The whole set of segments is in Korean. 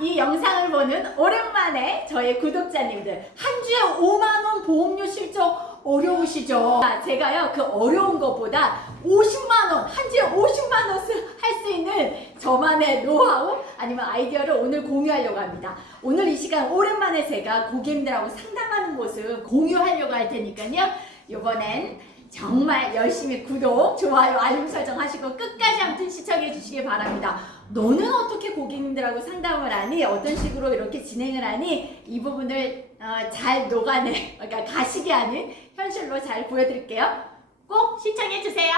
이 영상을 보는 오랜만에 저의 구독자님들, 한 주에 5만원 보험료 실적 어려우시죠? 제가요 그 어려운 것보다 50만원, 한 주에 50만원 할 수 있는 저만의 노하우 아니면 아이디어를 오늘 공유하려고 합니다. 오늘 이 시간 오랜만에 제가 고객님들하고 상담하는 모습 공유하려고 할 테니까요, 이번엔 정말 열심히 구독, 좋아요, 알림 설정 하시고 끝까지 아무튼 시청해 주시기 바랍니다. 너는 어떻게 고객님들하고 상담을 하니? 어떤 식으로 이렇게 진행을 하니? 이 부분을 잘 녹아내, 그러니까 가시게 하는 현실로 잘 보여드릴게요. 꼭 시청해 주세요.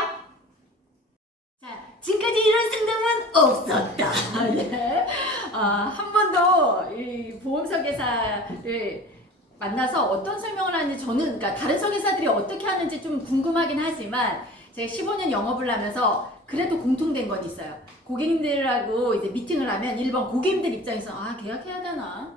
자, 지금까지 이런 상담은 없었다. 네. 한 번도 이 보험 설계사를 만나서 어떤 설명을 하는지 저는, 그러니까 다른 설계사들이 어떻게 하는지 좀 궁금하긴 하지만 제가 15년 영업을 하면서 그래도 공통된 건 있어요. 고객님들하고 이제 미팅을 하면 1번 고객님들 입장에서 계약해야 되나?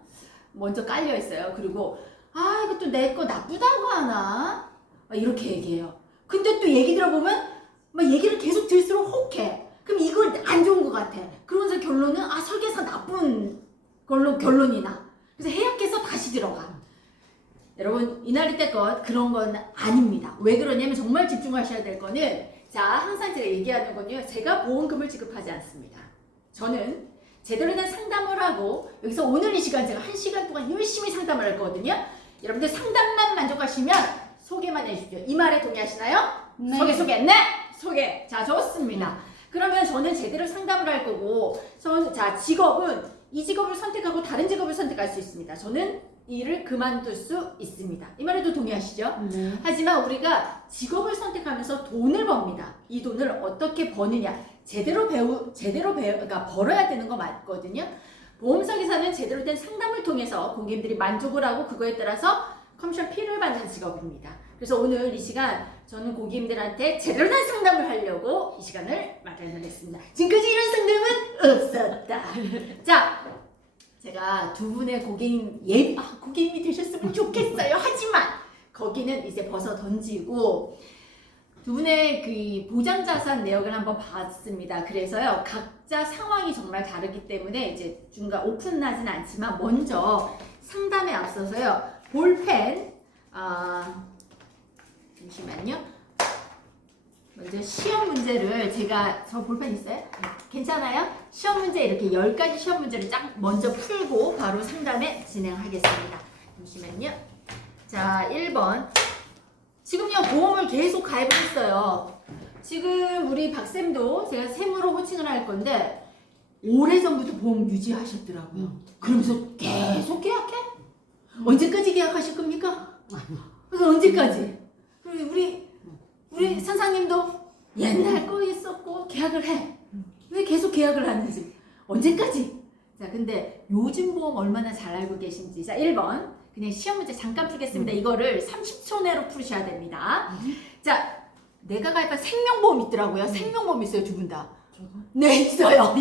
먼저 깔려 있어요. 그리고 이것도 내 거 나쁘다고 하나? 이렇게 얘기해요. 근데 또 얘기 들어보면 막 얘기를 계속 들을수록 혹해. 그럼 이걸 안 좋은 것 같아. 그러면서 결론은 설계사 나쁜 걸로 결론이 나. 그래서 해약해서 다시 들어가. 여러분, 이날이 때껏 그런 건 아닙니다. 왜 그러냐면 정말 집중하셔야 될 거는, 자, 항상 제가 얘기하는 건요, 제가 보험금을 지급하지 않습니다. 저는 제대로 된 상담을 하고 여기서 오늘 이 시간 제가 1시간 동안 열심히 상담을 할 거거든요. 여러분들 상담만 만족하시면 소개만 해주십시오. 이 말에 동의하시나요? 네. 소개. 네! 소개. 자, 좋습니다. 그러면 저는 제대로 상담을 할 거고, 자, 직업은 이 직업을 선택하고 다른 직업을 선택할 수 있습니다. 저는 일을 그만둘 수 있습니다. 이 말에도 동의하시죠? 네. 하지만 우리가 직업을 선택하면서 돈을 법니다. 이 돈을 어떻게 버느냐, 그러니까 벌어야 되는 거 맞거든요. 보험 설계사는 제대로 된 상담을 통해서 고객님들이 만족을 하고 그거에 따라서 커미션 피를 받는 직업입니다. 그래서 오늘 이 시간 저는 고객님들한테 제대로 된 상담을 하려고 이 시간을 마련을 했습니다. 지금까지 이런 상담은 없었다. 자, 제가 두 분의 고객님이 되셨으면 좋겠어요. 하지만 거기는 이제 벗어 던지고 두 분의 그 보장자산 내역을 한번 봤습니다. 그래서요, 각자 상황이 정말 다르기 때문에 이제 중간 오픈하진 않지만 먼저 상담에 앞서서요, 볼펜, 잠시만요. 먼저 시험 문제를 저 볼펜 있어요? 괜찮아요? 시험 문제 이렇게 10가지 시험 문제를 먼저 풀고 바로 상담에 진행하겠습니다. 잠시만요. 자, 1번. 지금요, 보험을 계속 가입을 했어요. 지금 우리 박쌤도 제가 세무로 호칭을 할 건데 오래전부터 보험 유지하셨더라고요. 그러면서 계속 계약해? 언제까지 계약하실 겁니까? 그러니까 언제까지? 우리 선생님도 옛날 거 있었고 계약을 해. 왜 계속 계약을 하는지. 언제까지? 자, 근데 요즘 보험 얼마나 잘 알고 계신지. 자, 1번. 그냥 시험 문제 잠깐 풀겠습니다. 이거를 30초 내로 풀으셔야 됩니다. 자, 내가 가입한 생명보험 있더라고요. 생명보험 있어요, 두 분 다. 네, 있어요.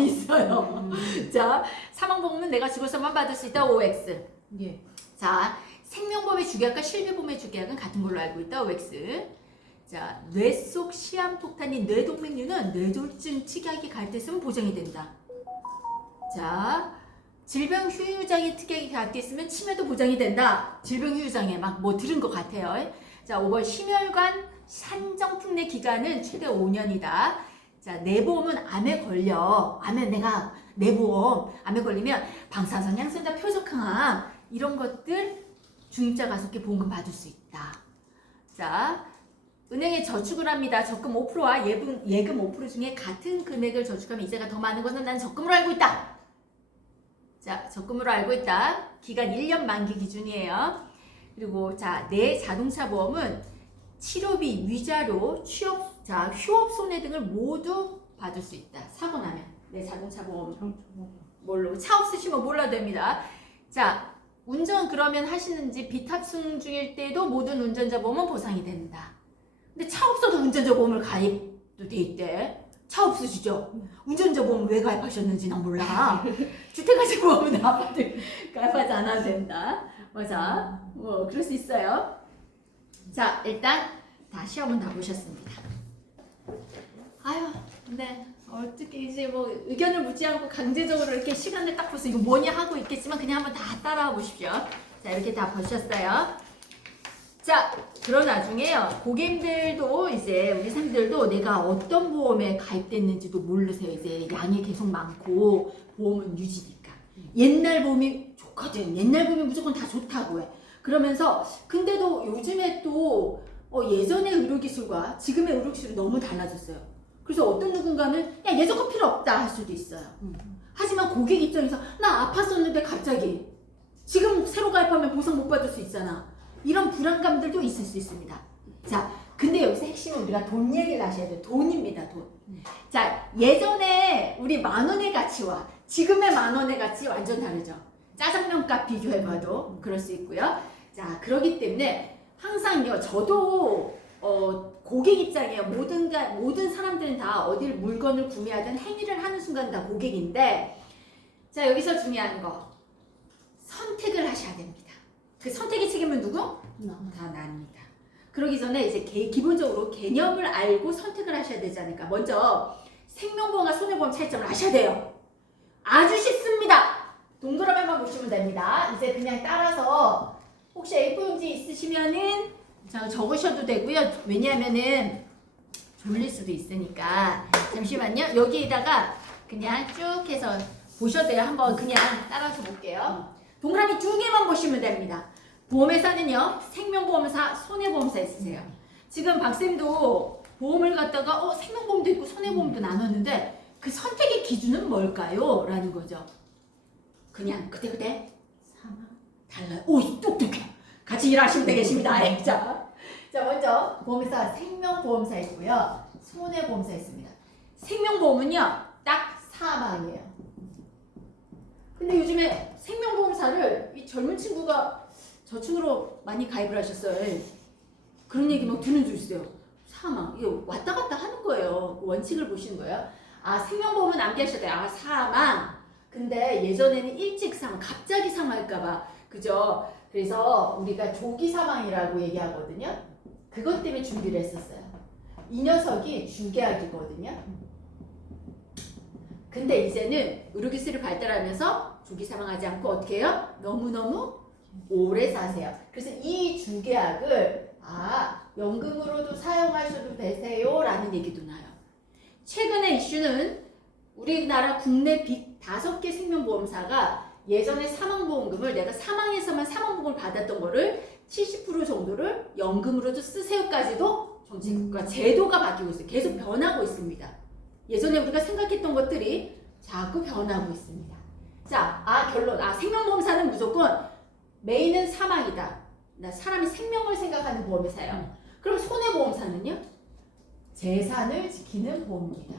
자, 사망보험은 내가 죽어서만 받을 수 있다, OX. 예. 자, 생명보험의 주계약과 실비보험의 주계약은 같은 걸로 알고 있다, OX. 자, 뇌 속 시한폭탄인 뇌동맥류는 뇌졸중 특약이 가입됐으면 보장이 된다. 자, 질병 후유장애 특약이 가입됐으면 치매도 보장이 된다. 질병 후유장애 막 들은 것 같아요. 자, 5번 심혈관 산정특 내 기간은 최대 5년이다. 자, 뇌보험은 암에 걸려. 뇌보험, 암에 걸리면 방사선 양성자 표적항암 이런 것들 중입자 가속기 보험금 받을 수 있다. 자, 은행에 저축을 합니다. 적금 5%와 예금 5% 중에 같은 금액을 저축하면 이자가 더 많은 것은 난 적금으로 알고 있다. 자, 적금으로 알고 있다. 기간 1년 만기 기준이에요. 그리고 자, 내 자동차 보험은 치료비, 위자료, 휴업 손해 등을 모두 받을 수 있다. 사고 나면 내 자동차 보험 차 없으시면 몰라도 됩니다. 자, 운전 그러면 하시는지 비탑승 중일 때도 모든 운전자 보험은 보상이 된다. 근데 차 없어도 운전자 보험을 가입도 돼 있대. 차 없으시죠? 운전자 보험 왜 가입하셨는지 난 몰라. 주택가족 보험은 아파트 가입하지 않아도 된다. 맞아. 그럴 수 있어요. 자, 일단 다 시험은 다 보셨습니다. 근데 어떻게 이제 뭐 의견을 묻지 않고 강제적으로 이렇게 시간을 딱 벌써 이거 뭐냐 하고 있겠지만 그냥 한번 다 따라와 보십시오. 자, 이렇게 다 보셨어요. 자, 그런 와중에요. 고객님들도 이제 우리 상들도 내가 어떤 보험에 가입됐는지도 모르세요. 이제 양이 계속 많고 보험은 유지니까. 옛날 보험이 좋거든. 옛날 보험이 무조건 다 좋다고 해. 그러면서 근데도 요즘에 또 예전의 의료기술과 지금의 의료기술이 너무 달라졌어요. 그래서 어떤 누군가는 야 예전 거 필요 없다 할 수도 있어요. 하지만 고객 입장에서 나 아팠었는데 갑자기 지금 새로 가입하면 보상 못 받을 수 있잖아. 이런 불안감들도 있을 수 있습니다. 자, 근데 여기서 핵심은 우리가 돈 얘기를 하셔야 돼요. 돈입니다, 돈. 자, 예전에 우리 10,000원의 가치와 지금의 10,000원의 가치 완전 다르죠. 짜장면값 비교해봐도 그럴 수 있고요. 자, 그렇기 때문에 항상요, 저도 고객 입장이에요. 모든 사람들은 다 어딜 물건을 구매하든 행위를 하는 순간 다 고객인데, 자, 여기서 중요한 거 선택을 하셔야 됩니다. 그 선택의 책임은 누구? 다 납니다. 그러기 전에 이제 기본적으로 개념을 알고 선택을 하셔야 되지 않을까. 먼저 생명보험과 손해보험 차이점을 아셔야 돼요. 아주 쉽습니다. 동그라미만 보시면 됩니다. 이제 그냥 따라서 혹시 A4용지 있으시면은 적으셔도 되고요. 왜냐하면은 졸릴 수도 있으니까. 잠시만요. 여기에다가 그냥 쭉 해서 보셔도 돼요. 한번 그냥 따라서 볼게요. 동그라미 2개만 보시면 됩니다. 보험회사는요, 생명보험사, 손해보험사 있으세요. 지금 박쌤도 보험을 갖다가 생명보험도 있고 손해보험도 나눴는데 그 선택의 기준은 뭘까요? 라는 거죠. 그냥 그때 달라요. 오, 똑똑해. 같이 일하시면 되겠습니다. 자, 먼저 보험회사 생명보험사 있고요. 손해보험사 있습니다. 생명보험은요, 딱 사망이에요. 근데 요즘에 생명보험사를 이 젊은 친구가 저축으로 많이 가입을 하셨어요. 그런 얘기 막 듣는 줄 있어요. 사망. 이거 왔다 갔다 하는 거예요. 그 원칙을 보시는 거예요. 아, 생명보험은 암기하셔야 돼요. 아, 사망. 근데 예전에는 일찍 사망, 갑자기 사망할까봐. 그죠? 그래서 우리가 조기 사망이라고 얘기하거든요. 그것 때문에 준비를 했었어요. 이 녀석이 주계약이거든요. 근데 이제는 의료기술이 발달하면서 조기 사망하지 않고 어떻게 해요? 너무너무 오래 사세요. 그래서 이 주계약을 연금으로도 사용하셔도 되세요 라는 얘기도 나요. 최근의 이슈는 우리나라 국내 빅 5개 생명보험사가 예전에 사망보험금을 내가 사망해서만 사망보험을 받았던 거를 70% 정도를 연금으로도 쓰세요까지도 정책과 제도가 바뀌고 있어요. 계속 변하고 있습니다. 예전에 우리가 생각했던 것들이 자꾸 변하고 있습니다. 자, 결론. 생명보험사는 무조건 메인은 사망이다. 사람이 생명을 생각하는 보험회사예요. 그럼 손해보험사는요? 재산을 지키는 보험입니다.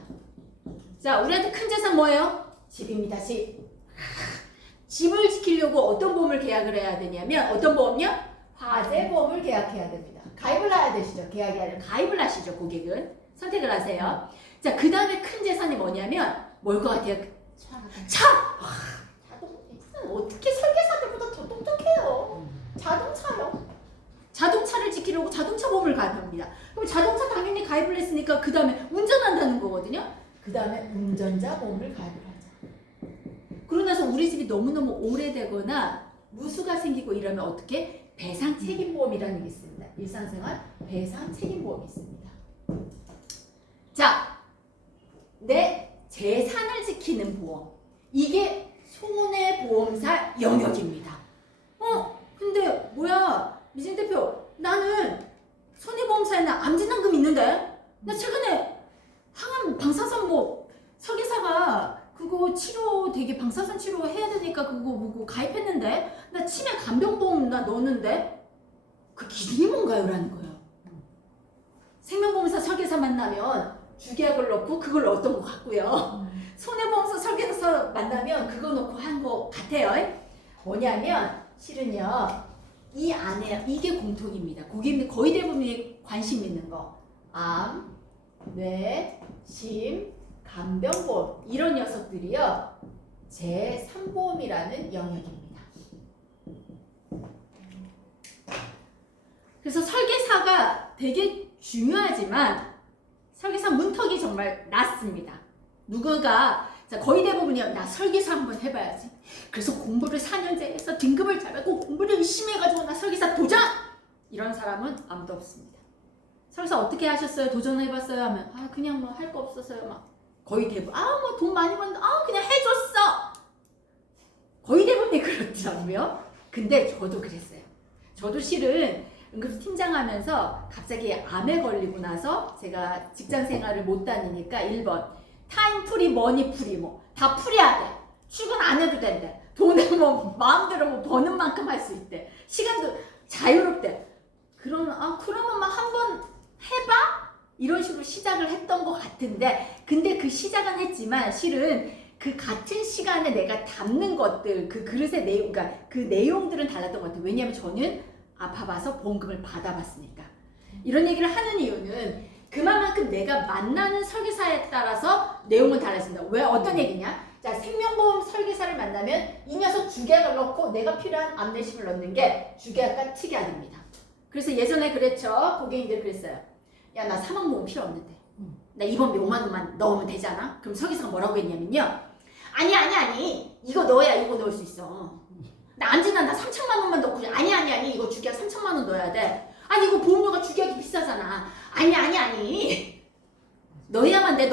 자, 우리한테 큰 재산 뭐예요? 집입니다. 집을 지키려고 어떤 보험을 계약을 해야 되냐면 어떤 보험요? 화재보험을 계약해야 됩니다. 가입을 해야 되시죠. 계약이 아니라 가입을 하시죠. 고객은. 선택을 하세요. 자, 그 다음에 큰 재산이 뭐냐면 뭘 것 같아요? 차! 어떻게 설계사들보다 더 똑똑해요. 자동차요. 자동차를 지키려고 자동차 보험을 가입합니다. 그럼 자동차 당연히 가입을 했으니까 그 다음에 운전한다는 거거든요. 그 다음에 운전자 보험을 가입을 하자. 그러고 나서 우리 집이 너무너무 오래되거나 무수가 생기고 이러면 어떻게? 배상책임보험이라는 게 있습니다. 일상생활 배상책임보험이 있습니다. 자, 내 재산을 지키는 보험. 이게 손해보험사 영역입니다. 근데 뭐야 미진 대표, 나는 손해보험사에는 암진단금 있는데 나 최근에 항암 방사선 설계사가 그거 치료 되게 방사선 치료 해야 되니까 그거 뭐고 가입했는데 나 치매 간병보험 나 넣었는데 그 기준이 뭔가요? 라는 거예요. 생명보험사 설계사 만나면 주계약을 넣고 그걸 넣었던 것 같고요. 손해보험사 설계사 만나면 그거 넣고 한 것 같아요. 뭐냐면 실은요, 이 안에 이게 공통입니다. 고객님들 거의 대부분이 관심 있는 거. 암, 뇌, 심, 간병보험 이런 녀석들이요. 제3보험이라는 영역입니다. 그래서 설계사가 되게 중요하지만 설계사 문턱이 정말 낮습니다. 누구가 자, 거의 대부분이요. 나 설계사 한번 해봐야지. 그래서 공부를 4년째 해서 등급을 잘 받고 공부를 열심히 해가지고 나 설계사 도전! 이런 사람은 아무도 없습니다. 설계사 어떻게 하셨어요? 도전해봤어요? 하면 아 그냥 뭐 할 거 없었어요. 막 거의 대부분 뭐 돈 많이 버는데 그냥 해줬어. 거의 대부분이 그렇더라고요. 근데 저도 그랬어요. 저도 실은 응급팀장 하면서 갑자기 암에 걸리고 나서 제가 직장 생활을 못 다니니까 1번 타임 프리, 머니 프리 뭐 다 프리하대. 출근 안 해도 된대. 돈을 뭐 마음대로 뭐 버는 만큼 할 수 있대. 시간도 자유롭대. 그러면 막 한번 해봐? 이런 식으로 시작을 했던 것 같은데 근데 그 시작은 했지만 실은 그 같은 시간에 내가 담는 것들 그 그릇의 내용 그러니까 그 내용들은 달랐던 것 같아요. 왜냐하면 저는 아파봐서 보험금을 받아봤으니까. 이런 얘기를 하는 이유는 그만큼 내가 만나는 설계사에 따라서 내용은 달라진다. 왜? 어떤 얘기냐? 자, 생명보험 설계사를 만나면 이 녀석 주계약을 넣고 내가 필요한 안내심을 넣는 게 주계약과 특약입니다. 그래서 예전에 그랬죠. 고객님들 그랬어요. 야, 나 사망보험 필요 없는데. 나 입원비 5만 원만 넣으면 되잖아. 그럼 설계사가 뭐라고 했냐면요. 아니. 이거 넣어야 이거 넣을 수 있어. 나 안지나 나 3천만 원만 넣고 아니 이거 주계약 3천만 원 넣어야 돼. 아니 이거 보험료가 주계약이 비싸잖아. 아니 넣어야만 돼.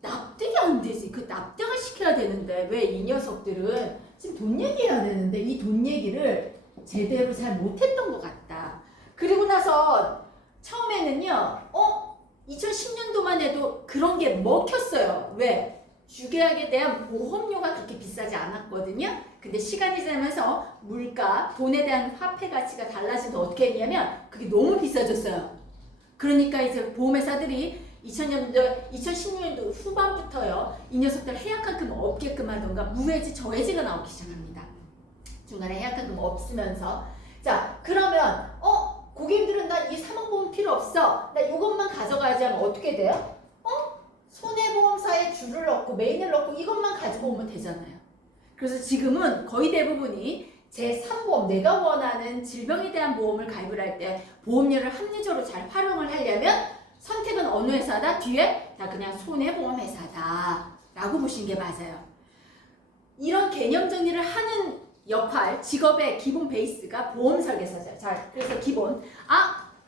납득이 안 되지. 그 납득을 시켜야 되는데 왜 이 녀석들은 지금 돈 얘기해야 되는데 이 돈 얘기를 제대로 잘 못했던 것 같다. 그리고 나서 처음에는요 2010년도만 해도 그런 게 먹혔어요. 왜? 주계약에 대한 보험료가 그렇게 비싸지 않았거든요. 근데 시간이 지나면서 물가, 돈에 대한 화폐 가치가 달라지면서 어떻게 했냐면 그게 너무 비싸졌어요. 그러니까 이제 보험회사들이 2016년도 후반부터요. 이 녀석들 해약환급 없게끔 하던가 무해지, 저해지가 나오기 시작합니다. 중간에 해약환급 없으면서 자 그러면 고객님들은 나 이 사망보험 필요 없어. 나 이것만 가져가야지 하면 어떻게 돼요? 손해보험사에 줄을 넣고 메인을 넣고 이것만 가지고 오면 되잖아요. 그래서 지금은 거의 대부분이 제3보험, 내가 원하는 질병에 대한 보험을 가입을 할 때 보험료를 합리적으로 잘 활용을 하려면 선택은 어느 회사다? 뒤에 다 그냥 손해보험회사다 라고 보시는 게 맞아요. 이런 개념 정리를 하는 역할, 직업의 기본 베이스가 보험 설계사죠. 자, 그래서 기본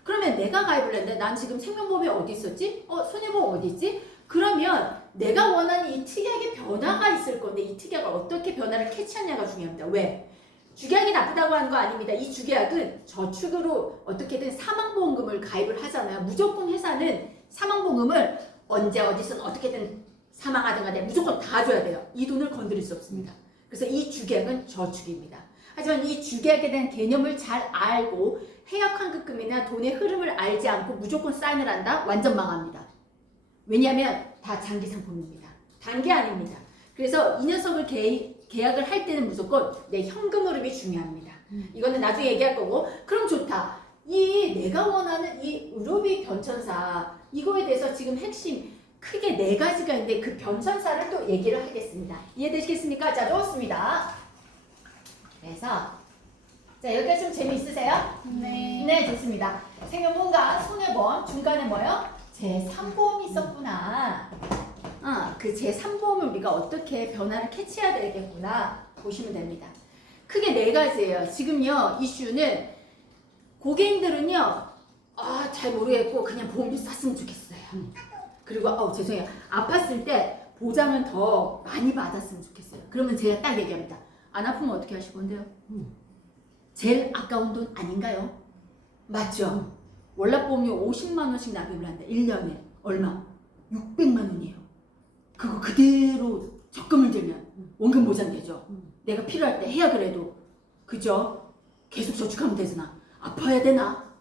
그러면 내가 가입을 했는데 난 지금 생명보험이 어디 있었지? 손해보험 어디 있지? 그러면 내가 원하는 이 특약의 변화가 있을 건데 이 특약을 어떻게 변화를 캐치하냐가 중요합니다. 왜? 주계약이 나쁘다고 하는 거 아닙니다. 이 주계약은 저축으로 어떻게든 사망보험금을 가입을 하잖아요. 무조건 회사는 사망보험금을 언제 어디서 어떻게든 사망하든 간에 무조건 다 줘야 돼요. 이 돈을 건드릴 수 없습니다. 그래서 이 주계약은 저축입니다. 하지만 이 주계약에 대한 개념을 잘 알고 해약환급금이나 돈의 흐름을 알지 않고 무조건 사인을 한다? 완전 망합니다. 왜냐하면 다 장기 상품입니다. 단기 아닙니다. 그래서 이 녀석을 계약을 할 때는 무조건 내 현금 흐름이 중요합니다. 이거는 나중에 얘기할 거고 그럼 좋다. 이 내가 원하는 이 의료비 변천사 이거에 대해서 지금 핵심 크게 4가지가 있는데 그 변천사를 또 얘기를 하겠습니다. 이해되시겠습니까? 자, 좋습니다. 그래서 자 여기까지 좀 재미있으세요? 네, 좋습니다. 생명보험과 손해보험 중간에 뭐요? 제3보험이 있었구나. 그 제3보험을 우리가 어떻게 변화를 캐치해야 되겠구나 보시면 됩니다. 크게 4가지예요. 지금요 이슈는 고객님들은요 잘 모르겠고 그냥 보험료 쌌으면 좋겠어요. 그리고 죄송해요. 아팠을 때 보장은 더 많이 받았으면 좋겠어요. 그러면 제가 딱 얘기합니다. 안 아프면 어떻게 하실 건데요? 제일 아까운 돈 아닌가요? 맞죠? 월납보험료 50만 원씩 납입을 한다. 1년에 얼마? 600만 원이에요. 그거 그대로 적금을 들면 원금 보장되죠. 내가 필요할 때 해야 그래도 그죠? 계속 저축하면 되잖아. 아파야 되나?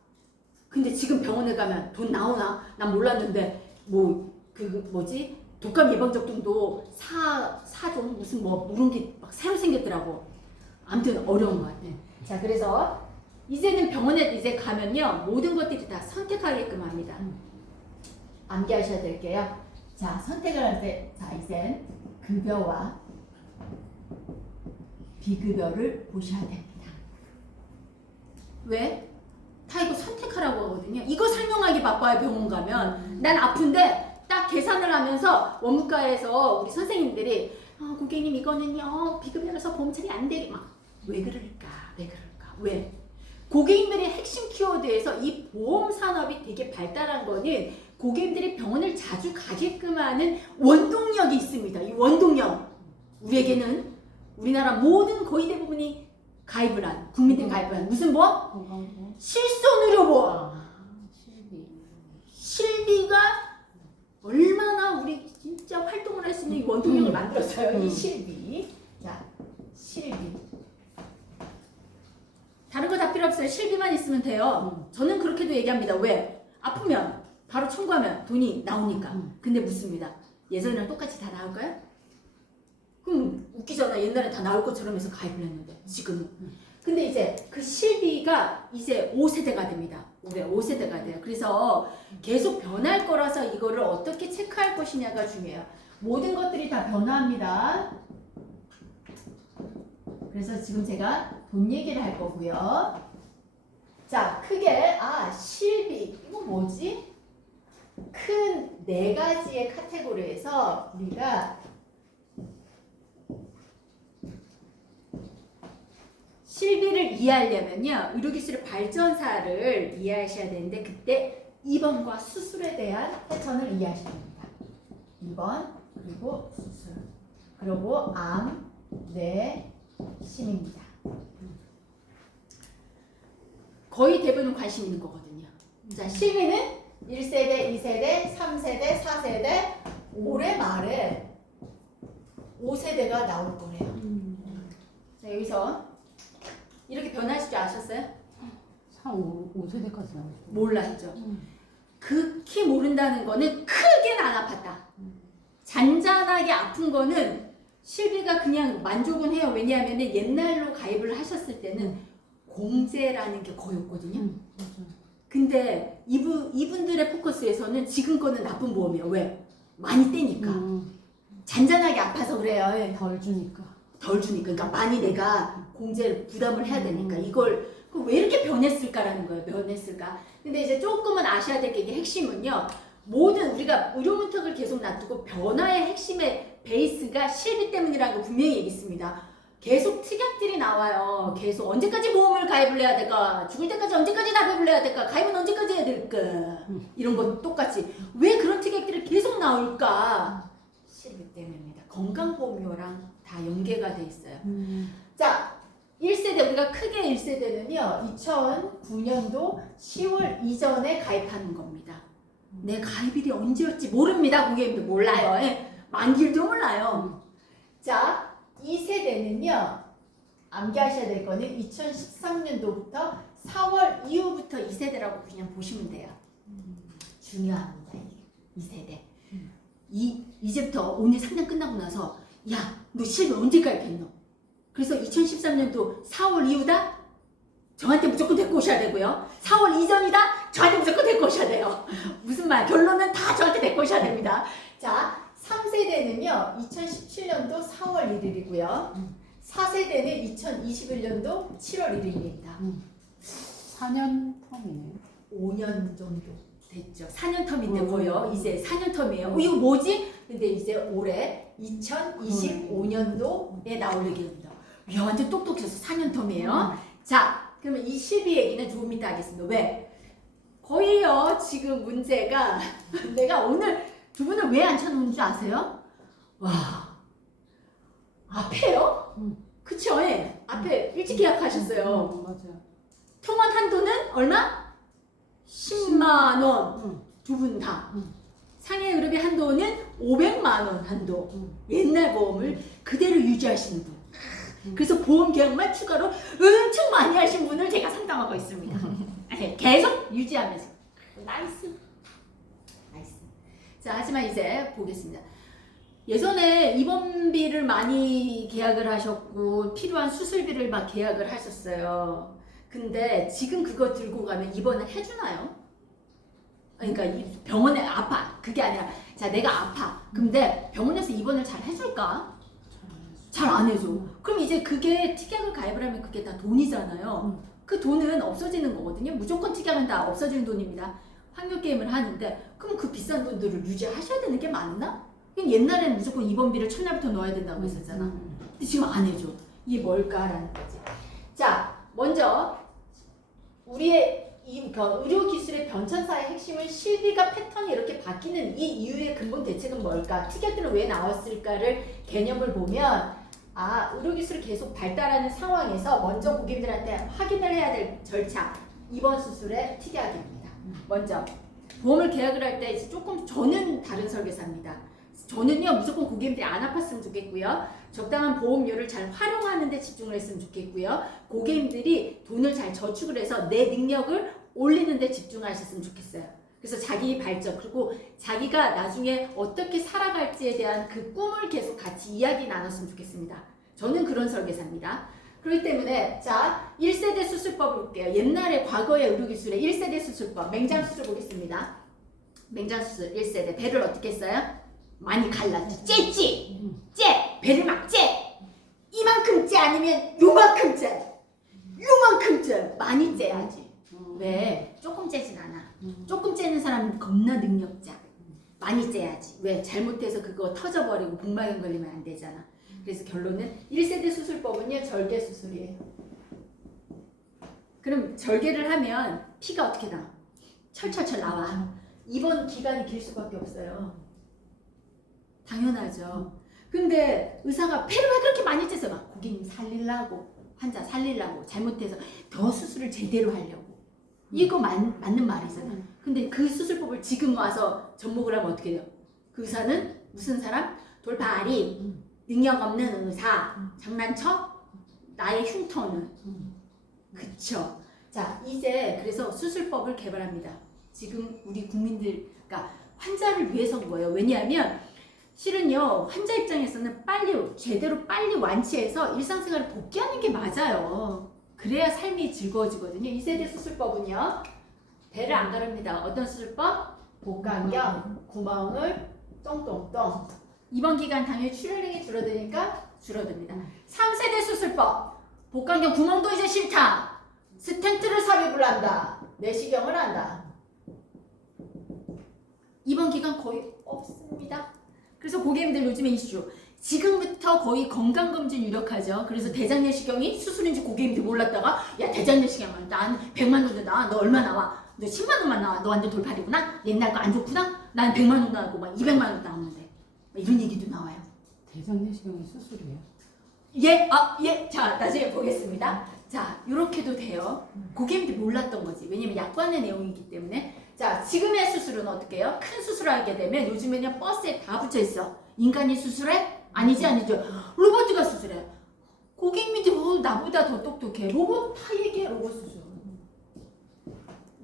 근데 지금 병원에 가면 돈 나오나? 난 몰랐는데 독감 예방접종도 4종 무슨 물은기 막 새로 생겼더라고. 아무튼 어려운 것 같아. 자, 그래서 이제는 병원에 이제 가면요 모든 것들이 다 선택하게끔 합니다. 암기하셔야 될게요. 자, 선택을 할 때 이젠 급여와 비급여를 보셔야 됩니다. 왜? 다 이거 선택하라고 하거든요. 이거 설명하기 바빠요. 병원 가면 난 아픈데 딱 계산을 하면서 원무과에서 우리 선생님들이 고객님 이거는요 비급여라서 보험 처리 안 돼. 막 왜 그럴까? 왜 그럴까? 왜? 고객님들의 핵심 키워드에서 이 보험 산업이 되게 발달한 거는 고객님들이 병원을 자주 가게끔 하는 원동력이 있습니다. 이 원동력. 우리에게는 우리나라 모든 거의 대부분이 가입을 한, 국민들이 가입을 한 무슨 보험? 건강보험. 실손의료보험. 실비. 실비가 얼마나 우리 진짜 활동을 할 수 있는 이 원동력을 만들었어요. 이 실비. 자, 실비. 다른 거 다 필요 없어요. 실비만 있으면 돼요. 저는 그렇게도 얘기합니다. 왜? 아프면 바로 청구하면 돈이 나오니까. 근데 묻습니다. 예전이랑 똑같이 다 나올까요? 그럼 웃기잖아. 옛날에 다 나올 것처럼 해서 가입을 했는데 지금은. 근데 이제 그 실비가 이제 5세대가 됩니다. 올해 5세대가 돼요. 그래서 계속 변할 거라서 이거를 어떻게 체크할 것이냐가 중요해요. 모든 것들이 다 변화합니다. 그래서 지금 제가 돈 얘기를 할 거고요. 자, 크게 실비 이거 뭐지? 큰 네 가지의 카테고리에서 우리가 실비를 이해하려면요 의료기술의 발전사를 이해하셔야 되는데 그때 입원과 수술에 대한 패턴을 이해하셔야 됩니다. 입원 그리고 수술 그리고 암, 뇌, 심입니다. 거의 대부분 관심 있는 거거든요. 자, 실비는 1세대, 2세대, 3세대, 4세대, 올해 말에 5세대가 나올 거래요. 자, 여기서 이렇게 변하실 줄 아셨어요? 5세대까지 나오죠. 몰랐죠. 극히 모른다는 거는 크게는 안 아팠다. 잔잔하게 아픈 거는 실비가 그냥 만족은 해요. 왜냐하면 옛날로 가입을 하셨을 때는 공제라는 게 거의 없거든요. 근데 이분들의 포커스에서는 지금 거는 나쁜 보험이에요. 왜? 많이 떼니까. 잔잔하게 아파서 그래요. 덜 주니까. 덜 주니까. 그러니까 많이 내가 공제를 부담을 해야 되니까. 이걸 왜 이렇게 변했을까라는 거예요. 변했을까. 근데 이제 조금은 아셔야 될 게 이게 핵심은요. 모든 우리가 의료문턱을 계속 놔두고 변화의 핵심의 베이스가 실비 때문이라는 거 분명히 얘기했습니다. 계속 특약들이 나와요. 계속 언제까지 보험을 가입을 해야 될까? 죽을 때까지 언제까지 가입을 해야 될까? 가입은 언제까지 해야 될까? 이런 건 똑같이. 왜 그런 특약들이 계속 나올까? 실비 때문입니다. 건강보험료랑 다 연계가 돼 있어요. 자, 1세대 우리가 크게 1세대는요. 2009년도 10월 이전에 가입하는 겁니다. 내 가입일이 언제였지 모릅니다. 고객님도 몰라요. 만길도 몰라요. 자, 2세대는요. 암기하셔야 될 거는 2013년도부터 4월 이후부터 2세대라고 그냥 보시면 돼요. 중요합니다. 이게 2세대. 이제부터 오늘 상담 끝나고 나서 야, 너 실비 언제 가입했노? 그래서 2013년도 4월 이후다? 저한테 무조건 데리고 오셔야 되고요. 4월 이전이다? 저한테 무조건 데리고 오셔야 돼요. 무슨 말? 결론은 다 저한테 데리고 오셔야 됩니다. 자, 3세대는요. 2017년도 4월 1일이고요. 4세대는 2021년도 7월 1일입니다. 4년 텀이네요. 5년 정도 됐죠. 4년 텀인데 거요. 이제 4년 텀이에요. 이거 뭐지? 근데 이제 올해 2025년도에 나올 얘기입니다. 야, 완전 똑똑해서 4년 텀이에요. 자, 그러면 이 실비 얘기는 조금 이따 하겠습니다. 왜? 거의요. 지금 문제가 내가 오늘 두 분을 왜 앉혀놓은 줄 아세요? 와, 앞에요? 그쵸? 예. 앞에 일찍 계약하셨어요. 맞아요. 통원 한도는 얼마? 10만 원. 두 분 다. 상해 의료비 한도는 500만 원 한도. 옛날 보험을 그대로 유지하시는 분. 그래서 보험 계약만 추가로 엄청 많이 하신 분을 제가 상담하고 있습니다. 계속 유지하면서. 나이스. 나이스. 자, 하지만 이제 보겠습니다. 예전에 입원비를 많이 계약을 하셨고 필요한 수술비를 막 계약을 하셨어요. 근데 지금 그거 들고 가면 입원을 해주나요? 그러니까 이 병원에 아파. 그게 아니라 자, 내가 아파. 근데 병원에서 입원을 잘 해줄까? 잘 안 해줘. 그럼 이제 그게 특약을 가입을 하면 그게 다 돈이잖아요. 그 돈은 없어지는 거거든요. 무조건 특약은 다 없어지는 돈입니다. 확률 게임을 하는데 그럼 그 비싼 돈들을 유지하셔야 되는 게 맞나? 그럼 옛날에는 무조건 입원비를 첫날부터 넣어야 된다고 했었잖아. 근데 지금 안 해줘. 이게 뭘까라는 거지. 자, 먼저 우리의 의료기술의 변천사의 핵심은 실비가 패턴이 이렇게 바뀌는 이 이유의 근본 대책은 뭘까? 특약들은 왜 나왔을까를 개념을 보면 의료기술이 계속 발달하는 상황에서 먼저 고객님들한테 확인을 해야 될 절차 입원 수술의 특약입니다. 먼저 보험을 계약을 할 때 조금 저는 다른 설계사입니다. 저는요 무조건 고객님들이 안 아팠으면 좋겠고요. 적당한 보험료를 잘 활용하는 데 집중을 했으면 좋겠고요. 고객님들이 돈을 잘 저축을 해서 내 능력을 올리는 데 집중하셨으면 좋겠어요. 그래서 자기 발전 그리고 자기가 나중에 어떻게 살아갈지에 대한 그 꿈을 계속 같이 이야기 나눴으면 좋겠습니다. 저는 그런 설계사입니다. 그렇기 때문에 자 1세대 수술법을 볼게요. 옛날에 과거의 의료기술의 1세대 수술법 맹장수술 보겠습니다. 맹장수술 1세대 배를 어떻게 했어요? 많이 갈랐지. 째지. 째. 배를 막 째. 이만큼 째 아니면 요만큼 째. 요만큼 째. 많이 째야지. 왜? 조금 째진 않아. 조금 째는 사람은 겁나 능력자. 많이 째야지. 왜? 잘못해서 그거 터져버리고 복막염 걸리면 안 되잖아. 그래서 결론은 1세대 수술법은요 절개 수술이에요. 그럼 절개를 하면 피가 어떻게 나와? 철철철 나와. 입원 기간이 길 수밖에 없어요. 당연하죠. 근데 의사가 배를 왜 그렇게 많이 째서 막 고객님 살리려고 환자 살리려고 잘못해서 더 수술을 제대로 하려고 이거 맞는 말이잖아. 근데 그 수술법을 지금 와서 접목을 하면 어떻게 돼요? 그 의사는 무슨 사람? 돌팔이 능력 없는 의사 장난쳐? 나의 흉터는 그쵸. 자 이제 그래서 수술법을 개발합니다. 지금 우리 국민들 그러니까 환자를 위해서인 거예요. 왜냐하면 실은요 환자 입장에서는 제대로 빨리 완치해서 일상생활을 복귀하는 게 맞아요. 그래야 삶이 즐거워지거든요. 2세대 수술법은요 배를 안 가릅니다. 어떤 수술법? 복강경 구멍을 똥똥똥 입원 기간 당일 출혈량이 줄어드니까 줄어듭니다. 3세대 수술법 복강경 구멍도 이제 싫다. 스텐트를 삽입을 한다. 내시경을 한다. 입원 기간 거의 없습니다. 그래서 고객님들 요즘에 이슈 지금부터 거의 건강검진 유력하죠. 그래서 대장내시경이 수술인지 고객님들 몰랐다가 야 대장내시경은 난 100만 원도 나와. 너 얼마 나와? 너 10만 원만 나와. 너 완전 돌팔이구나? 옛날 거 안 좋구나? 난 100만 원 나오고 막 200만 원 나오는데 이런 얘기도 나와요. 대장내시경이 수술이에요? 예. 자, 나중에 보겠습니다. 자, 요렇게도 돼요. 고객님들이 몰랐던 거지. 왜냐면 약관의 내용이기 때문에. 자, 지금의 수술은 어떻게 해요? 큰 수술을 하게 되면 요즘에는 버스에 다 붙여 있어. 인간이 수술해? 아니죠. 로봇가 수술해. 고객님들이 나보다 더 똑똑해. 로봇 다 얘기해, 로봇 수술.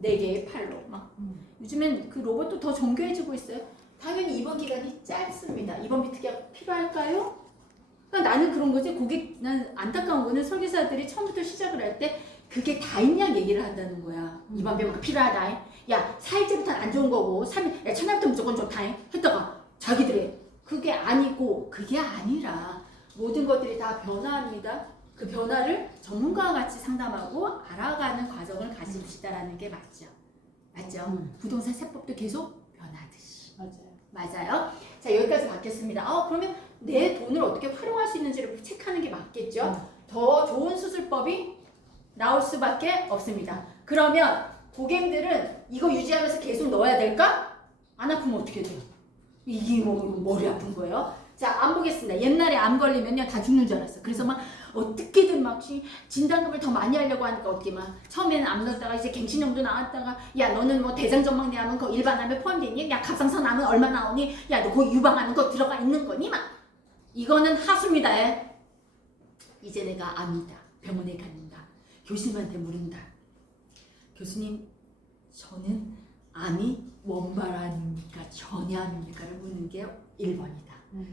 4개의 팔로 막. 요즘엔 그 로봇도 더 정교해지고 있어요. 당연히 입원 기간이 짧습니다. 입원비 특약 필요할까요? 그러니까 나는 그런 거지. 난 안타까운 거는 설계사들이 처음부터 시작을 할 때 그게 다 있냐 얘기를 한다는 거야. 입원비가 필요하다. 야 4일째부터는 안 좋은 거고 3일, 야 첫날부터 무조건 좋다. 했다가 자기들이 그게 아니고 그게 아니라 모든 것들이 다 변화합니다. 그 변화를 전문가와 같이 상담하고 알아가는 과정을 가집시다라는 게 맞죠? 부동산 세법도 계속 변하듯이. 맞아요. 자 여기까지 받겠습니다. 그러면 내 돈을 어떻게 활용할 수 있는지를 체크하는 게 맞겠죠. 더 좋은 수술법이 나올 수밖에 없습니다. 그러면 고객님들은 이거 유지하면서 계속 넣어야 될까? 안 아프면 어떻게 돼요? 이게 뭐 머리 아픈 거예요? 자, 안 보겠습니다. 옛날에 암 걸리면요 다 죽는 줄 알았어. 그래서 막 어떻게든 막 진단금을 더 많이 하려고 하니까 어떻게 막 처음에는 암 넣었다가 이제 갱신염도 나왔다가 야 너는 뭐 대장전망내 암은 그 일반암에 포함되니? 야 갑상선 암은 얼마 나오니? 야 너 거기 유방하는 거 들어가 있는 거니? 막 이거는 하수입니다. 이제 내가 암이다. 병원에 갔는다. 교수님한테 물은다. 교수님 저는 암이 원발 아닙니까? 전혀 아닙니까를 묻는 게 1번이다.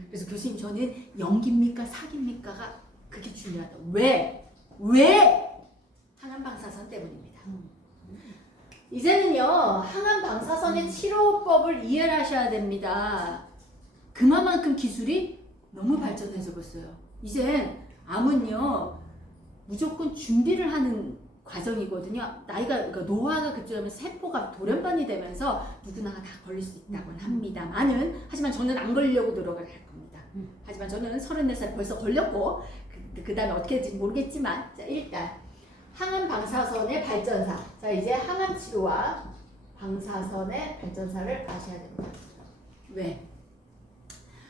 그래서 교수님 저는 연기입니까? 사기입니까가 그게 중요하다. 왜? 항암 방사선 때문입니다. 이제는요 항암 방사선의 치료법을 이해를 하셔야 됩니다. 그만큼 기술이 너무 발전해져 버렸어요. 이젠 암은요 무조건 준비를 하는 과정이거든요. 나이가 그러니까 노화가 그쯤에 세포가 돌연변이 되면서 누구나 다 걸릴 수 있다고는 합니다만은 하지만 저는 안 걸리려고 노력을 할 겁니다. 하지만 저는 34살 벌써 걸렸고 그 다음에 어떻게 될지 모르겠지만 자, 일단 항암 방사선의 발전사. 자 이제 항암 치료와 방사선의 발전사를 아셔야 됩니다. 왜?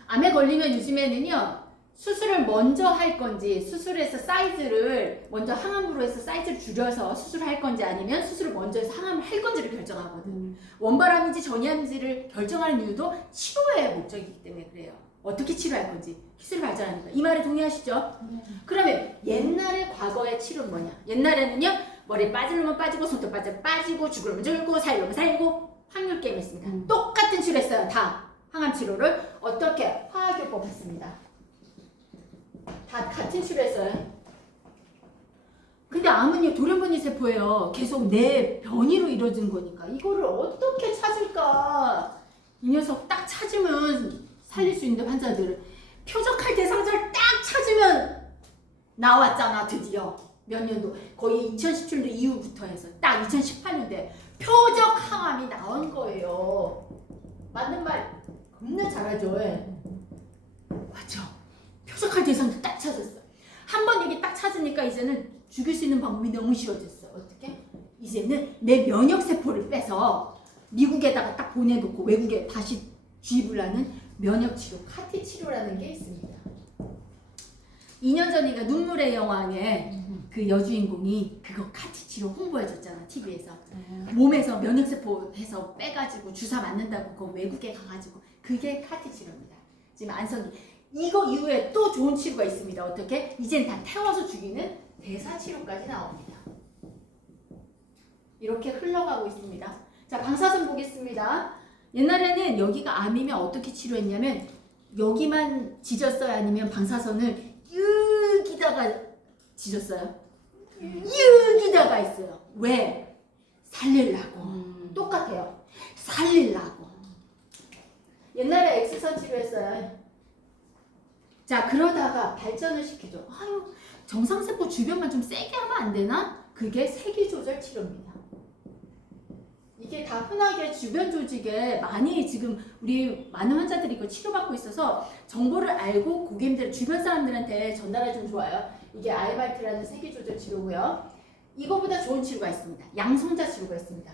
암에 걸리면 요즘에는요 수술을 먼저 할 건지 수술해서 사이즈를 먼저 항암으로 해서 사이즈를 줄여서 수술을 할 건지 아니면 수술을 먼저 해서 항암을 할 건지를 결정하거든. 원발암인지 전이암인지를 결정하는 이유도 치료의 목적이기 때문에 그래요. 어떻게 치료할 건지 기술이 발전하니까. 이 말에 동의하시죠? 그러면 옛날에 과거의 치료는 뭐냐? 옛날에는요 머리 빠지려면 빠지고 손톱 빠지고 죽으려면 죽고 살려면 살고 확률 게임 했습니다. 똑같은 치료 했어요. 다 항암 치료를 어떻게? 화학요법 했습니다. 다 같은 치료했어요. 근데 암은요 돌연변이 세포예요. 계속 내 변이로 이루어진 거니까 이거를 어떻게 찾을까? 이 녀석 딱 찾으면 살릴 수 있는데 환자들은 표적할 대상자를 딱 찾으면 나왔잖아. 드디어 몇 년도 거의 2017년도 이후부터 해서 딱 2018년도에 표적 항암이 나온 거예요. 맞는 말 겁나 잘하죠. 맞죠? 표적할 대상자 딱 찾았어. 한 번 여기 딱 찾으니까 이제는 죽일 수 있는 방법이 너무 쉬워졌어. 어떻게? 이제는 내 면역세포를 빼서 미국에다가 딱 보내놓고 외국에 다시 주입을 하는 면역치료, 카티 치료라는 게 있습니다. 2년 전인가 눈물의 여왕에 그 여주인공이 그거 카티 치료 홍보해줬잖아. TV에서. 몸에서 면역세포 해서 빼가지고 주사 맞는다고 그거 외국에 가가지고 그게 카티 치료입니다. 지금 안성기 이거 이후에 또 좋은 치료가 있습니다. 어떻게? 이젠 다 태워서 죽이는 대사치료까지 나옵니다. 이렇게 흘러가고 있습니다. 자, 방사선 보겠습니다. 옛날에는 여기가 암이면 어떻게 치료했냐면 여기만 지졌어요? 아니면 방사선을 여기다가 지졌어요? 여기다가 있어요. 왜? 살리려고. 똑같아요. 살리려고. 옛날에 엑스선 치료했어요. 자 그러다가 발전을 시키죠. 아유 정상세포 주변만 좀 세게 하면 안 되나? 그게 세기조절 치료입니다. 이게 다 흔하게 주변 조직에 많이 지금 우리 많은 환자들이 이거 치료받고 있어서 정보를 알고 고객님들 주변 사람들한테 전달해주면 좋아요. 이게 아이발트라는 세기조절 치료고요. 이거보다 좋은 치료가 있습니다. 양성자 치료가 있습니다.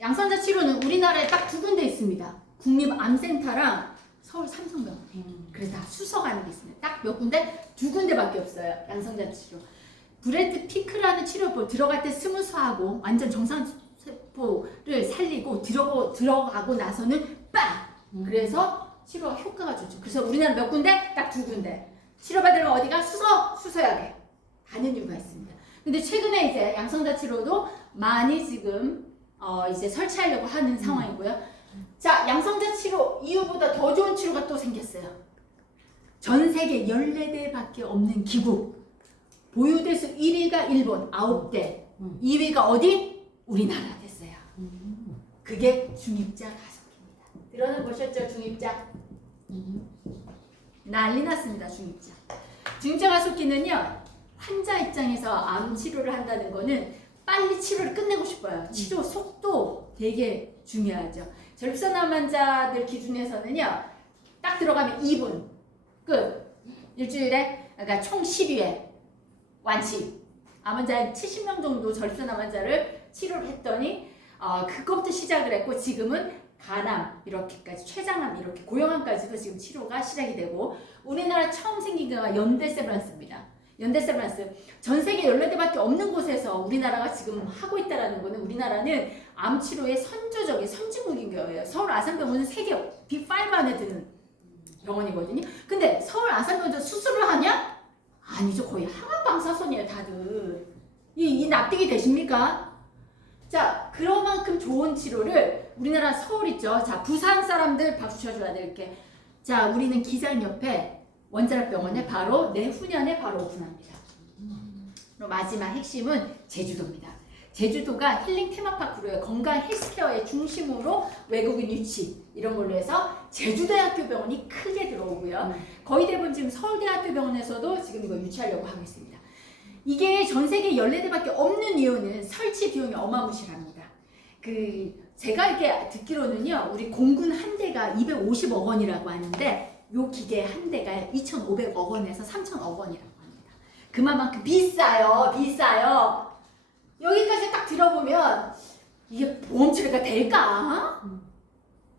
양성자 치료는 우리나라에 딱 두 군데 있습니다. 국립암센터랑 서울 삼성병원. 그래서 다 수서가는 게 있습니다. 딱 몇 군데? 두 군데밖에 없어요. 양성자 치료. 브래드 피크라는 치료법 들어갈 때 스무스하고 완전 정상세포를 살리고 들어가고 나서는 빵! 그래서 치료가 효과가 좋죠. 그래서 우리나라 몇 군데? 딱 두 군데. 치료받으려면 어디가? 수서약에 가는 이유가 있습니다. 근데 최근에 이제 양성자 치료도 많이 지금 이제 설치하려고 하는 상황이고요. 자, 양성자 치료 이후보다 더 좋은 치료가 또 생겼어요. 전 세계 14대밖에 없는 기구. 보유대수 1위가 일본 9대, 2위가 어디? 우리나라 됐어요. 그게 중입자 가속기입니다. 들어는 보셨죠? 중입자. 난리 났습니다. 중입자. 중입자 가속기는요. 환자 입장에서 암 치료를 한다는 거는 빨리 치료를 끝내고 싶어요. 치료 속도 되게 중요하죠. 절벽선암 환자들 기준에서는요. 딱 들어가면 2분 끝. 일주일에 그러니까 총 12회 완치. 암 환자 70명 정도 절벽선암 환자를 치료를 했더니 그것부터 시작을 했고 지금은 간암 이렇게까지 췌장암 이렇게 고형암까지도 지금 치료가 시작이 되고 우리나라 처음 생긴 거가 연대세브란스입니다. 연대세브란스 전 세계 14대밖에 없는 곳에서 우리나라가 지금 하고 있다는 거는 우리나라는 암 치료의 선조적인 선진국인 거예요. 서울 아산병원은 세계 빅5 안에 드는 병원이거든요. 근데 서울 아산병원에서 수술을 하냐? 아니죠. 거의 항암 방사선이에요. 다들. 이 납득이 되십니까? 자, 그만큼 좋은 치료를 우리나라 서울 있죠. 자, 부산 사람들 박수 쳐줘야 될게. 자, 우리는 기장 옆에 원자력병원에 바로 내후년에 바로 오픈합니다. 그리고 마지막 핵심은 제주도입니다. 제주도가 힐링 테마파크로요. 건강 헬스케어의 중심으로 외국인 유치 이런 걸로 해서 제주대학교 병원이 크게 들어오고요. 거의 대부분 지금 서울대학교 병원에서도 지금 이거 유치하려고 하고 있습니다. 이게 전 세계 14대밖에 없는 이유는 설치 비용이 어마무시합니다. 제가 이렇게 듣기로는요, 우리 공군 한 대가 250억 원이라고 하는데, 요 기계 한 대가 2,500억 원에서 3,000억 원이라고 합니다. 그만큼 비싸요, 비싸요. 여기까지 딱 들어보면, 이게 보험 처리가 될까?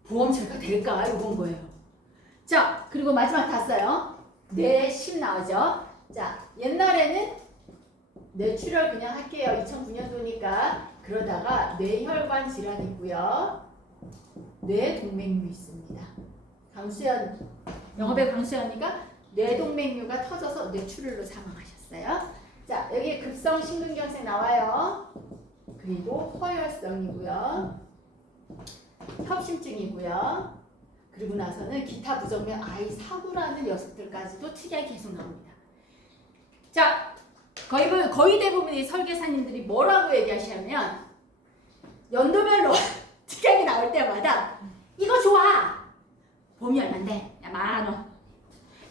보험 처리가 될까? 이건 거예요. 자, 그리고 마지막 다 써요. 뇌10 나오죠? 자, 옛날에는 뇌출혈 그냥 할게요. 2009년도니까. 그러다가 뇌혈관 질환 있고요. 뇌동맥류 있습니다. 강수연, 영어배우 강수연이가 뇌동맥류가 터져서 뇌출혈로 사망하셨어요. 자, 여기 급성 심근경색 나와요. 그리고 허혈성이고요. 협심증이고요. 그리고 나서는 기타 부정맥 아이 사고라는 녀석들까지도 특이하게 계속 나옵니다. 자, 거의 대부분의 설계사님들이 뭐라고 얘기하시냐면 연도별로 특이하게 나올 때마다 이거 좋아! 보험이 얼만데? 야, 10,000원.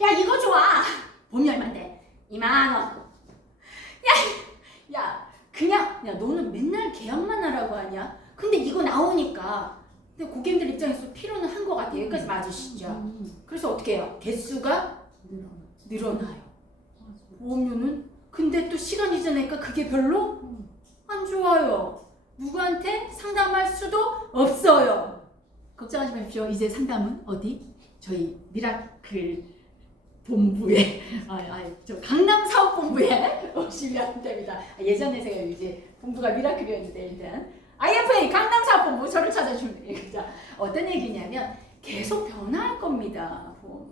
야, 이거 좋아! 보험이 얼만데? 20,000원. 야, 너는 맨날 계약만 하라고 하냐? 근데 이거 나오니까 근데 고객님들 입장에서 필요는 한 것 같아요. 여기까지 맞으시죠? 그래서 어떻게 해요? 개수가 늘어나요. 보험료는 근데 또 시간이 지나니까 그게 별로 안 좋아요. 누구한테 상담할 수도 없어요. 걱정하지 마십시오. 이제 상담은 어디? 저희 미라클 본부에, 저 강남 사업본부에 오시면 됩니다. 예전에 제가 이제 본부가 미라클이었는데 일단 IFA 강남 사업본부 저를 찾아주면 돼요. 자, 어떤 얘기냐면 계속 변화할 겁니다. 보험은.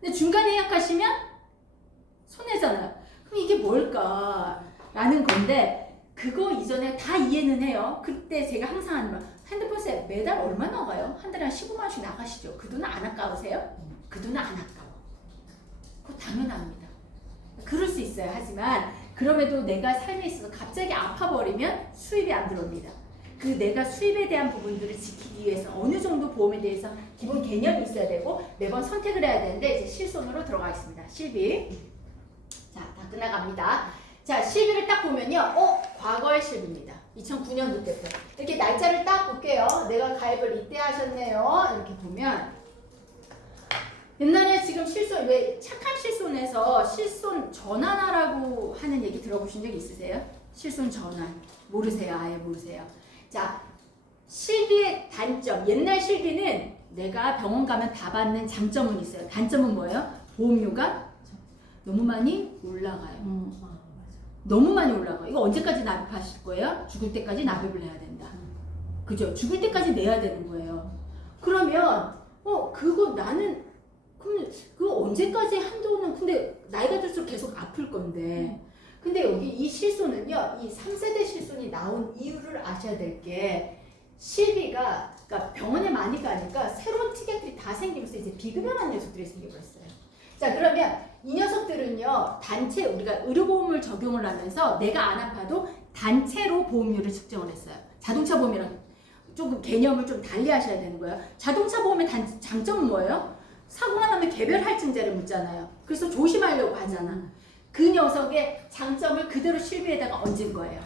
근데 중간에 예약하시면 손해잖아요. 그럼 이게 뭘까? 라는 건데 그거 이전에 다 이해는 해요. 그때 제가 항상 하는 말 핸드폰세 매달 얼마 나가요? 한 달에 한 15만 원씩 나가시죠. 그 돈은 안 아까우세요? 그 돈은 안 아까워. 그거 당연합니다. 그럴 수 있어요. 하지만 그럼에도 내가 삶에 있어서 갑자기 아파버리면 수입이 안 들어옵니다. 그 내가 수입에 대한 부분들을 지키기 위해서 어느 정도 보험에 대해서 기본 개념이 있어야 되고 매번 선택을 해야 되는데 이제 실손으로 들어가겠습니다. 실비. 자, 다 끝나갑니다. 자, 실비를 딱 보면요. 과거의 실비입니다. 2009년도 때부터. 이렇게 날짜를 딱 볼게요. 내가 가입을 이때 하셨네요. 이렇게 보면 옛날에 지금 실손, 왜 착한 실손에서 실손 전환하라고 하는 얘기 들어보신 적 있으세요? 실손 전환. 모르세요? 아예 모르세요. 자, 실비의 단점. 옛날 실비는 내가 병원 가면 다 받는 장점은 있어요. 단점은 뭐예요? 보험료가 너무 많이 올라가요. 너무 많이 올라가요. 이거 언제까지 납입하실 거예요? 죽을 때까지 납입을 해야 된다. 그죠? 죽을 때까지 내야 되는 거예요. 그러면 그거 나는 그럼 그거 언제까지 한도는 근데 나이가 들수록 계속 아플 건데 근데 여기 이 실손은요, 이 3세대 실손이 나온 이유를 아셔야 될 게 실비가 그러니까 병원에 많이 가니까 새로운 특약들이 다 생기면서 이제 비급여라는 녀석들이 생겨버렸어요. 자, 그러면 이 녀석들은요, 단체 우리가 의료보험을 적용을 하면서 내가 안 아파도 단체로 보험료를 측정을 했어요. 자동차 보험이랑 조금 개념을 좀 달리 하셔야 되는 거예요. 자동차 보험의 장점은 뭐예요? 사고가 나면 개별 할증제를 묻잖아요. 그래서 조심하려고 하잖아. 그 녀석의 장점을 그대로 실비에다가 얹은 거예요.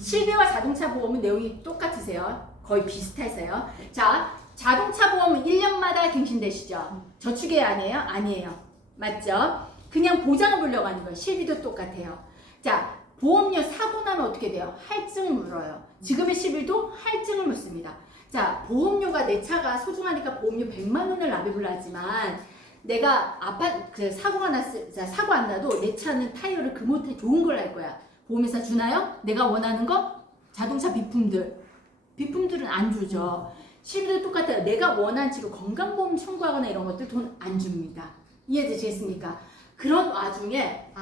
실비와 자동차 보험은 내용이 똑같으세요. 거의 비슷하세요. 자, 자동차 보험은 1년마다 갱신되시죠? 저축이 아니에요? 아니에요. 맞죠? 그냥 보장을 보려고 하는 거예요. 실비도 똑같아요. 자, 보험료 사고 나면 어떻게 돼요? 할증 물어요. 지금의 실비도 할증을 묻습니다. 자, 보험료가 내 차가 소중하니까 보험료 100만 원을 납입을 하지만 내가 사고 안 나도 내 차는 타이어를 그 못해 좋은 걸 할 거야. 보험회사 주나요? 내가 원하는 거? 자동차 비품들은 안 주죠. 실비도 똑같아요. 내가 원하는 치료 건강보험 청구하거나 이런 것들 돈 안 줍니다. 이해되시겠습니까? 그런 와중에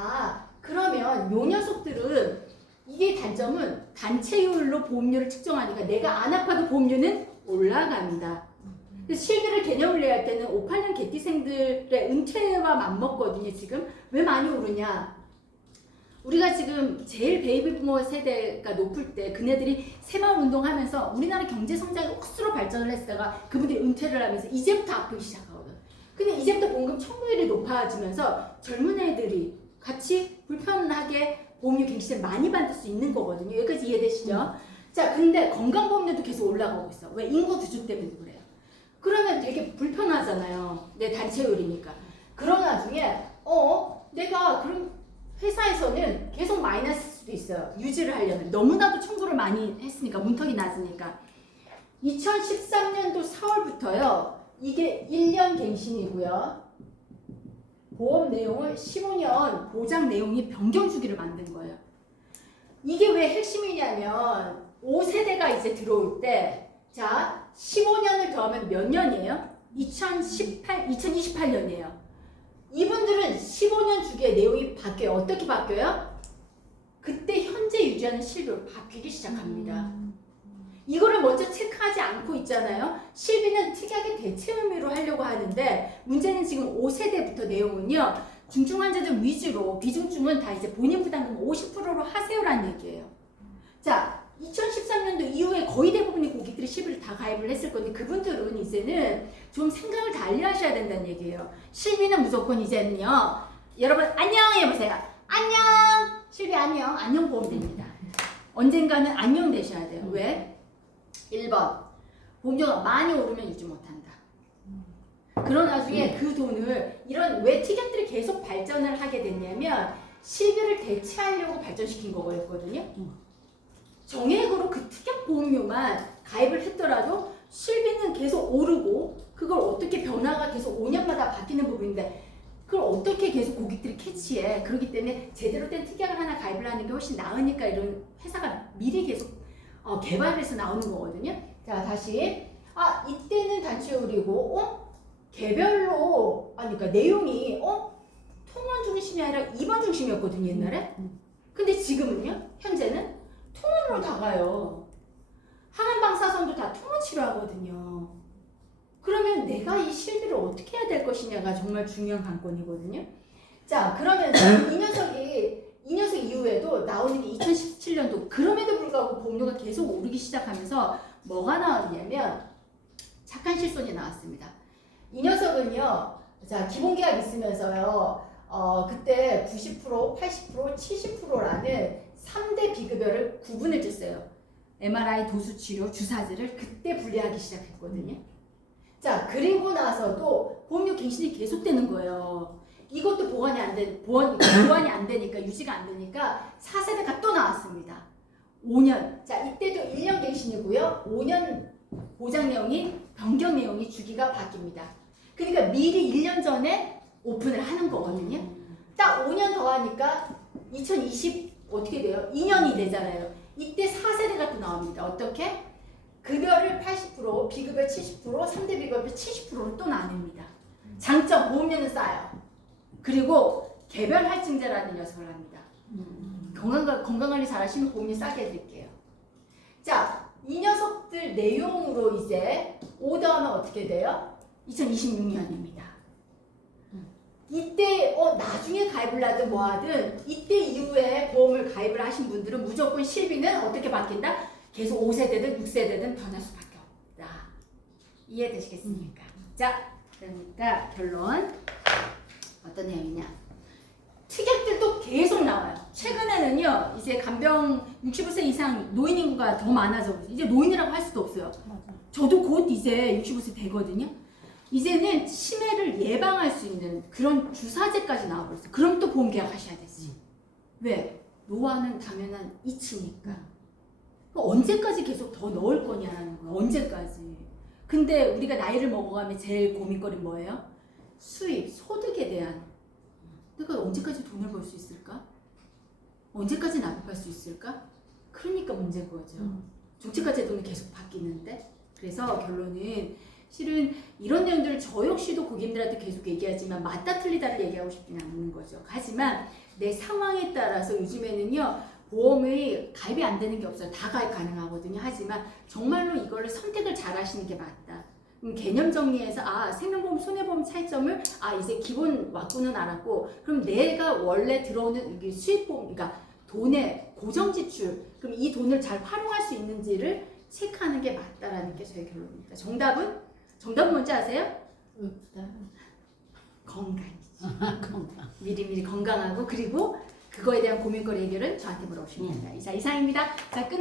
그러면 요 녀석들은 이게 단점은 단체율로 보험료를 측정하니까 내가 안 아파도 보험료는 올라갑니다. 실비를 개념을 내야 할 때는 5, 8년 개띠생들의 은퇴와 맞먹거든요. 지금 왜 많이 오르냐? 우리가 지금 제일 베이비 부모 세대가 높을 때 그네들이 새마을 운동하면서 우리나라 경제 성장이 억수로 발전을 했다가 그분들이 은퇴를 하면서 이제부터 아프기 시작하거든. 근데 이제부터 보험금 청구율이 높아지면서 젊은 애들이 같이 불편하게 보험료 갱신을 많이 받을 수 있는 거거든요. 여기까지 이해되시죠? 자, 근데 건강보험료도 계속 올라가고 있어. 왜? 인구 구조 때문에 그래요. 그러면 되게 불편하잖아요. 내 단체율이니까. 그런 와중에 내가 그럼 회사에서는 계속 마이너스일 수도 있어요. 유지를 하려면. 너무나도 청구를 많이 했으니까 문턱이 낮으니까. 2013년도 4월부터요. 이게 1년 갱신이고요. 보험 내용을 15년 보장 내용이 변경 주기를 만든 거예요. 이게 왜 핵심이냐면 5세대가 이제 들어올 때 자, 15년을 더하면 몇 년이에요? 2028년이에요. 이분들은 15년 주기의 내용이 바뀌어요. 어떻게 바뀌어요? 그때 현재 유지하는 실비로 바뀌기 시작합니다. 이거를 먼저 체크하지 않고 있잖아요. 실비는 특이하게 대체 의미로 하려고 하는데 문제는 지금 5세대부터 내용은요. 중증 환자들 위주로 비중증은 다 이제 본인 부담금 50%로 하세요라는 얘기예요. 자, 2013년도 이후에 거의 대부분의 고객들이 실비를 다 가입을 했을 건데 그분들은 이제는 좀 생각을 달리 하셔야 된다는 얘기예요. 실비는 무조건 이제는요. 여러분 안녕 해보세요. 안녕. 실비 안녕. 안녕 보험 됩니다. 언젠가는 안녕 되셔야 돼요. 왜? 1번 보험료가 많이 오르면 유지 못한다. 그런 와중에 그 돈을 이런 왜 특약들이 계속 발전을 하게 됐냐면 실비를 대체하려고 발전시킨 거였거든요. 정액으로 그 특약 보험료만 가입을 했더라도 실비는 계속 오르고 그걸 어떻게 변화가 계속 5년마다 바뀌는 부분인데 그걸 어떻게 계속 고객들이 캐치해. 그렇기 때문에 제대로 된 특약을 하나 가입을 하는 게 훨씬 나으니까 이런 회사가 미리 계속 개발을 해서 나오는 거거든요. 자, 다시 이때는 단체율이고 개별로 그러니까 내용이 통원 중심이 아니라 2번 중심이었거든요, 옛날에. 근데 지금은요, 현재는 통원으로 다 가요. 항암방사선도 다 통원 치료하거든요. 그러면 내가 이 실비를 어떻게 해야 될 것이냐가 정말 중요한 관건이거든요. 자, 그러면서 이 녀석 이후에도 나오는 게 2017년도 그럼에도 불구하고 보험료가 계속 오르기 시작하면서 뭐가 나왔냐면 착한 실손이 나왔습니다. 이 녀석은요, 자, 기본계약 있으면서요, 그때 90%, 80%, 70%라는 3대 비급여를 구분을 줬어요. MRI, 도수치료, 주사제를 그때 분리하기 시작했거든요. 자, 그리고 나서도 보험료 갱신이 계속되는 거예요. 이것도 보완이 안 되니까, 유지가 안 되니까 4세대가 또 나왔습니다. 5년. 자, 이때도 1년 갱신이고요. 5년 보장 내용이, 변경 내용이 주기가 바뀝니다. 그러니까 미리 1년 전에 오픈을 하는 거거든요. 딱 5년 더 하니까 2020 어떻게 돼요? 2년이 되잖아요. 이때 4세대가 또 나옵니다. 어떻게? 급여를 80%, 비급여 70%, 3대 비급여 70%로 또 나눕니다. 장점, 보험료는 싸요. 그리고 개별 할증제라는 녀석을 합니다. 건강관리 잘 하시면 보험료 싸게 해드릴게요. 자, 이 녀석들 내용으로 이제 오더하면 어떻게 돼요? 2026년입니다. 이때 나중에 가입을 하든 뭐 하든 이때 이후에 보험을 가입을 하신 분들은 무조건 실비는 어떻게 바뀐다? 계속 5세대든 6세대든 변할 수밖에 없다. 이해되시겠습니까? 자, 그러니까 결론 어떤 내용이냐? 특약들도 계속 나와요. 최근에는요, 이제 간병 65세 이상 노인 인구가 더 많아져. 이제 노인이라고 할 수도 없어요. 저도 곧 이제 65세 되거든요. 이제는 치매를 예방할 수 있는 그런 주사제까지 나와버렸어요. 그럼 또 보험 계약하셔야 되지. 왜? 노화는 당연한 이치니까. 언제까지 계속 더 넣을 거냐라는 거예요. 언제까지. 근데 우리가 나이를 먹어가면 제일 고민거리 뭐예요? 수입, 소득에 대한. 내가 언제까지 돈을 벌 수 있을까? 언제까지 납입할 수 있을까? 그러니까 문제인 거죠. 정책과 제도는 계속 바뀌는데. 그래서 결론은 실은 이런 내용들을 저 역시도 고객님들한테 계속 얘기하지만 맞다 틀리다를 얘기하고 싶지는 않는 거죠. 하지만 내 상황에 따라서 요즘에는요, 보험이 가입이 안 되는 게 없어요. 다 가입 가능하거든요. 하지만 정말로 이거를 선택을 잘 하시는 게 맞다. 개념 정리해서 생명보험, 손해보험 차이점을 이제 기본 왁구는 알았고, 그럼 내가 원래 들어오는 수입보험, 그러니까 돈의 고정 지출, 그럼 이 돈을 잘 활용할 수 있는지를 체크하는 게 맞다라는 게 저의 결론입니다. 정답은 뭔지 아세요? 건강이지. 건강. 미리미리 건강하고 그리고 그거에 대한 고민거리 해결은 저한테 물어보시면 됩니다. 자, 이상입니다. 자, 끝.